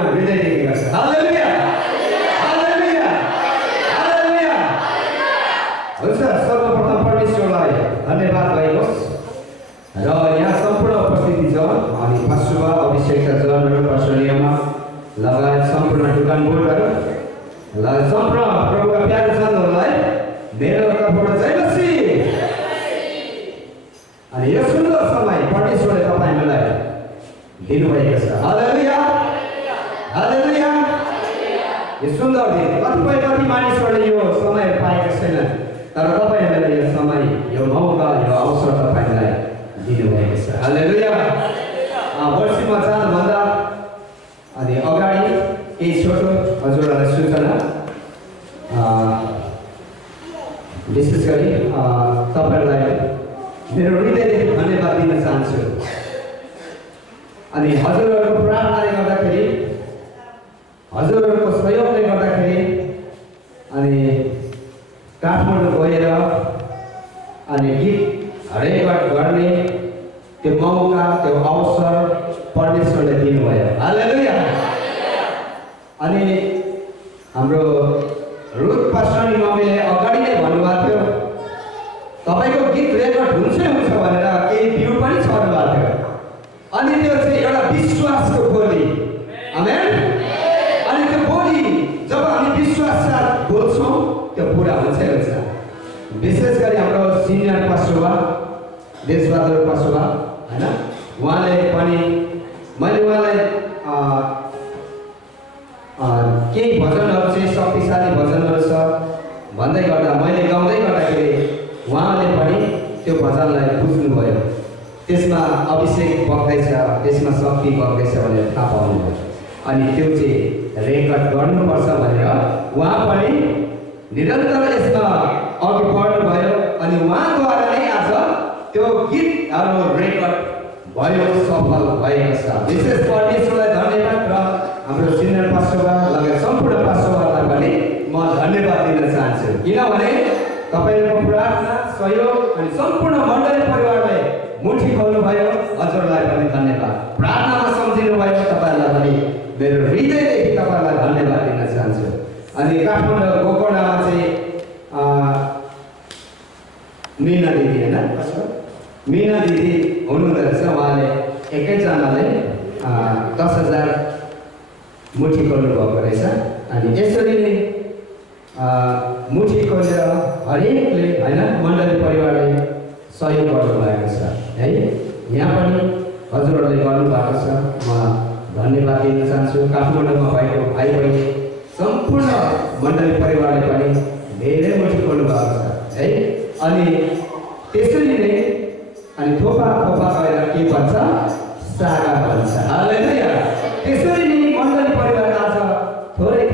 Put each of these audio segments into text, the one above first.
उहाँ हृदयदेखि गर्छ। हालेलुया हालेलुया हालेलुया। हुन्छ, सर्वप्रथम परमेश्वरलाई धन्यवाद भइयोस् र यहाँ सम्पूर्ण उपस्थिति छ अनि पास्टर अभिषेकका जनहरू पास्टरियामा लगायत सम्पूर्ण दुकान बोर्डहरू लगायत सम्पूर्ण प्रभुका प्यारा जनहरूलाई मेरो तर्फबाट जय मसीह। अनि यो सुन्दर समय परमेश्वरले तपाईहरुलाई दिनुभएको छ। हालेलुया हालेलुया। यो सुन्दर दिन कति मानिसहरूले यो समय पाएका छैनन्, तर तपाईहरुले यो समय, यो मौका, यो अवसर तपाईहरुलाई दिनुभएको छ। हालेलुया। वर्षमा जानुभन्दा अनि अगाडि केही छोटो हजुरहरूलाई सूचना, विशेष गरी तपाईहरुलाई मेरो हृदयदेखि धन्यवाद दिन चाहन्छु। अनि हजुरहरूको प्रार्थनाले गर्दाखेरि, हजुरहरूको सहयोगले गर्दाखेरि अनि काठमाडौँ गएर अनि गीत रेकर्ड गर्ने त्यो मौका, त्यो अवसर परमेश्वरले दिनुभयो। हालेलुया। अनि हाम्रो रुथ पास्टरनी मम्मीले अगाडि नै भन्नुभएको थियो तपाईको गीत रेकर्ड हुन्छ भनेर, केही भ्यू पनि छर्नु भएको थियो। अनि त्यो चाहिँ एउटा विश्वासको बोली। आमेन। अनि त्यो बोली जब हामी विश्वास साथ बोल्छौँ त्यो पुरा हुन्छ। विशेष गरी हाम्रो सिनियर पास्टर देशबहादुर पास्टर हैन, उहाँले पनि मैले उहाँलाई केही भजनहरू चाहिँ शक्तिशाली भजनहरू छ भन्दै गर्दा मैले गाउँदै गर्दाखेरि उहाँले पनि त्यो भजनलाई बुझ्नुभयो। त्यसमा अभिषेक बग्दैछ, त्यसमा शक्ति बग्दैछ भनेर थाहा पाउनुभयो। अनि त्यो चाहिँ रेकर्ड गर्नुपर्छ भनेर उहाँ पनि निरन्तर यसमा अघि बढ्नुभयो। अनि उहाँद्वारा नै आज त्यो गीतहरू रेकर्ड भयो, सफल भएको छ। विशेष परमेश्वरलाई धन्यवाद र हाम्रो सिनियर पास्टर लगायत सम्पूर्ण पास्टरहरूलाई पनि म धन्यवाद दिन चाहन्छु, किनभने तपाईहरुको प्रार्थना, सहयोग अनि सम्पूर्ण मण्डली परिवारले मुठी खोल्नुभयो। हजुरलाई पनि धन्यवाद। प्रार्थनामा सम्झिनु भयो, तपाईहरुलाई पनि मेरो हृदयदेखि तपाईहरुलाई धन्यवाद दिन चाहन्छु। अनि काठमाडौँ गोकर्णमा चाहिँ मीना दिदी हैन, मीना दिदी हुनुहुँदो रहेछ। उहाँले एकैजनाले 10,000 मुठी खोल्नु भएको रहेछ। अनि यसरी नै मुठी खोलेर हरेकले हैन मण्डली परिवारले सहयोग गर्नुभएको छ है। यहाँ पनि हजुरहरूले गर्नुभएको छ, म धन्यवाद दिन चाहन्छु। काठमाडौँमा भएको भाइ बहिनी सम्पूर्ण मण्डली परिवारले पनि धेरै मुठी खोल्नु भएको छ है। अनि त्यसरी नै अनि थोपा गएर के भन्छ, सागा भन्छ। हालेलुया। त्यसरी नै मण्डली परिवार आज थोरै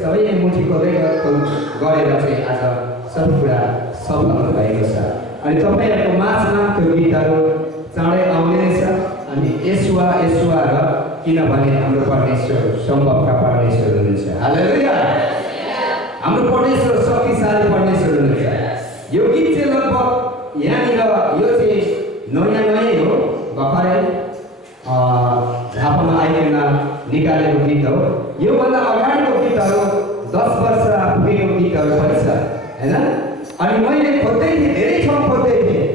सबैले मुठी खोल्दै गरेर चाहिँ आज सब कुरा सफल भएको छ। अनि तपाईहरुको माझमा त्यो गीतहरू चाँडै आउने नै छ। अनि यसुवा र किनभने हाम्रो परमेश्वर सम्भवका परमेश्वर हुनुहुन्छ। हालेलुया। हाम्रो परमेश्वर शक्तिशाली परमेश्वर हुनुहुन्छ। यो गीत चाहिँ लगभग यहाँनिर यो चाहिँ नयाँ हो, भर्खरै झापामा आइकन निकालेको गीत हो। योभन्दा अगाडिको गीतहरू 10 वर्ष पुगेको गीतहरू पनि छ हैन। अनि मैले खोज्दै थिएँ, धेरै ठाउँ खोज्दै थिएँ,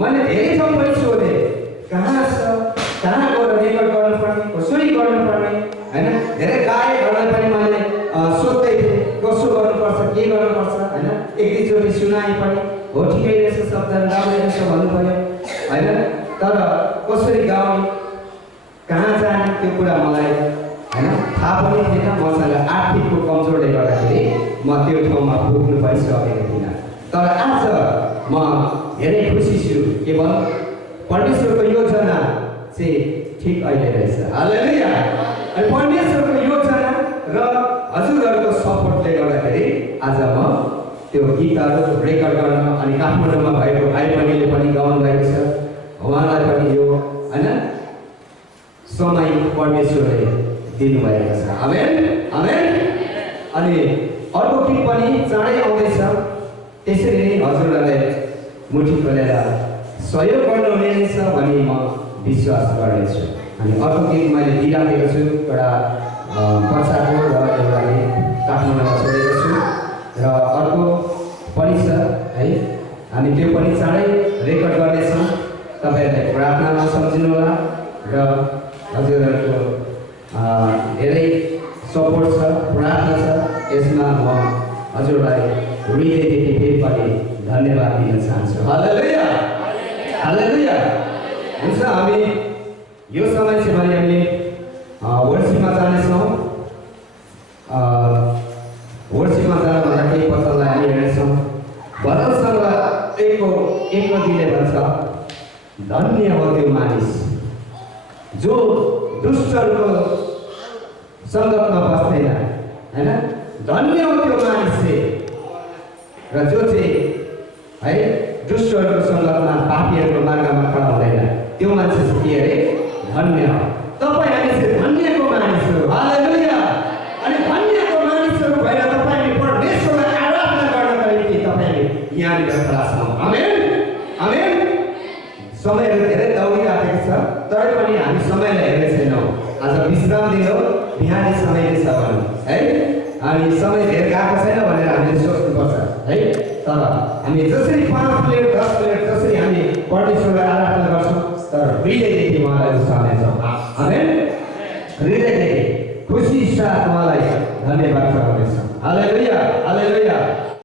मैले धेरै ठाउँ पनि सोधेँ कहाँ छ, कहाँ गएर रेकर्ड गर्नुपर्ने, कसरी गर्नुपर्ने हैन। धेरै गायकहरूलाई पनि मैले सोध्दै थिएँ कसो गर्नुपर्छ, के गर्नुपर्छ हैन। एक दुईचोटि सुनाएँ पनि, हो ठिकै रहेछ, शब्दहरू राम्रै रहेछ भन्नुभयो हैन। तर कसरी गाउने, कहाँ जाने त्यो कुरा मलाई हैन थाहा पनि थिएन। मसँग आर्थिकको कमजोरले गर्दाखेरि म त्यो ठाउँमा पुग्नु पनि सकेको थिइनँ। तर आज म धेरै खुसी छु, केवल परमेश्वरको योजना चाहिँ ठिक अहिले रहेछ। हालेलुया। अनि परमेश्वरको योजना र हजुरहरूको सपोर्टले गर्दाखेरि आज म त्यो गीतहरू रेकर्ड गर्न अनि काठमाडौँमा भएको भाइ बहिनीले पनि गाउनु भएको छ, उहाँलाई पनि यो हैन समय परमेश्वरले दिनुभएको छ। आमेन आमेन। अनि अर्को गीत पनि चाँडै आउँदैछ। त्यसरी नै हजुरहरूले मुठी खोलेर सहयोग गर्नुहुनेछ भनी म विश्वास गर्नेछु। अनि अर्को गीत मैले दिइराखेको छु, एउटा वर्षाको र एउटा काठमाडौँमा छोडेको छु र अर्को पनि छ है, हामी त्यो पनि चाँडै रेकर्ड गर्नेछौँ। तपाईँहरूलाई प्रार्थनामा सम्झिनु होला र हजुरहरूको धेरै सपोर्ट छ, प्रार्थना छ, यसमा म हजुरलाई हृदयदेखि फेरि पनि धन्यवाद दिन चाहन्छु। हालेलुया, हालेलुया। हुन्छ, हामी यो समय चाहिँ भने हामीले वर्सिपमा जानेछौँ। वर्सिपमा जानुभन्दा केही पछाडि हामी हेर्नेछौँ। भजन सङ्ग्रह एकको दिने भन्छ, धन्य हो त्यो मानिस जो दुष्टहरूको सङ्गतमा बस्दैन, होइन? धन्य हो त्यो मानिस चाहिँ, र जो चाहिँ है दुष्टहरूको सङ्गतमा पापीहरूको मार्गमा खडा हुँदैन, त्यो मान्छे चाहिँ के अरे? धन्य हो। तपाईँ हामी चाहिँ धन्यको मानिस हो। हालेलुया। अनि धन्यको मानिसहरू भएर तपाईँले परमेश्वरलाई आराधना गर्नका निम्ति तपाईँले यहाँनिर खडा छौँ। आमेन, आमेन। समयहरू धेरै दौडिराखेको छ, तरै पनि हामी समयलाई हेर्ने छैनौँ। आज विश्राम दिन हो, बिहानी समय नै छ भने है, अनि समय धेरै गएको छैन भनेर हामीले सोच्नुपर्छ है। तर हामी जसरी 5 मिनट 10 मिनट जसरी हामी परमेश्वरलाई आराधना गर्छौँ, तर हृदयदेखि उहाँलाई उचाल्नेछौँ। आमेन। हृदयदेखि खुसी साथ उहाँलाई धन्यवाद गर्नेछौँ। हालेलुया, हालेलुया।